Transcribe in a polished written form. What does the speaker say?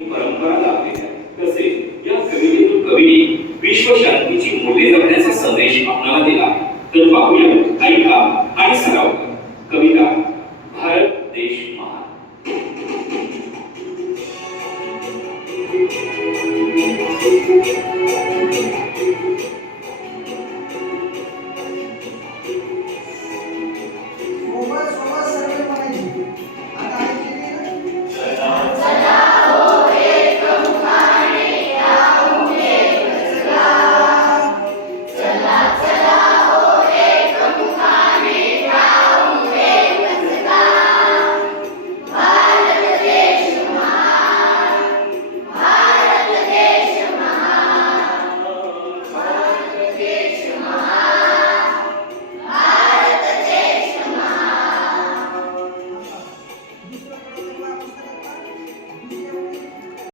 परंपरा लाभलेली आहे। तसेच या कवितेतून कवीने विश्व शांतीची मूल्ये जपण्याचा संदेश आपल्याला दिला। तर पाहूया, ऐका आणि सराव करा। कविता भारत देश महान।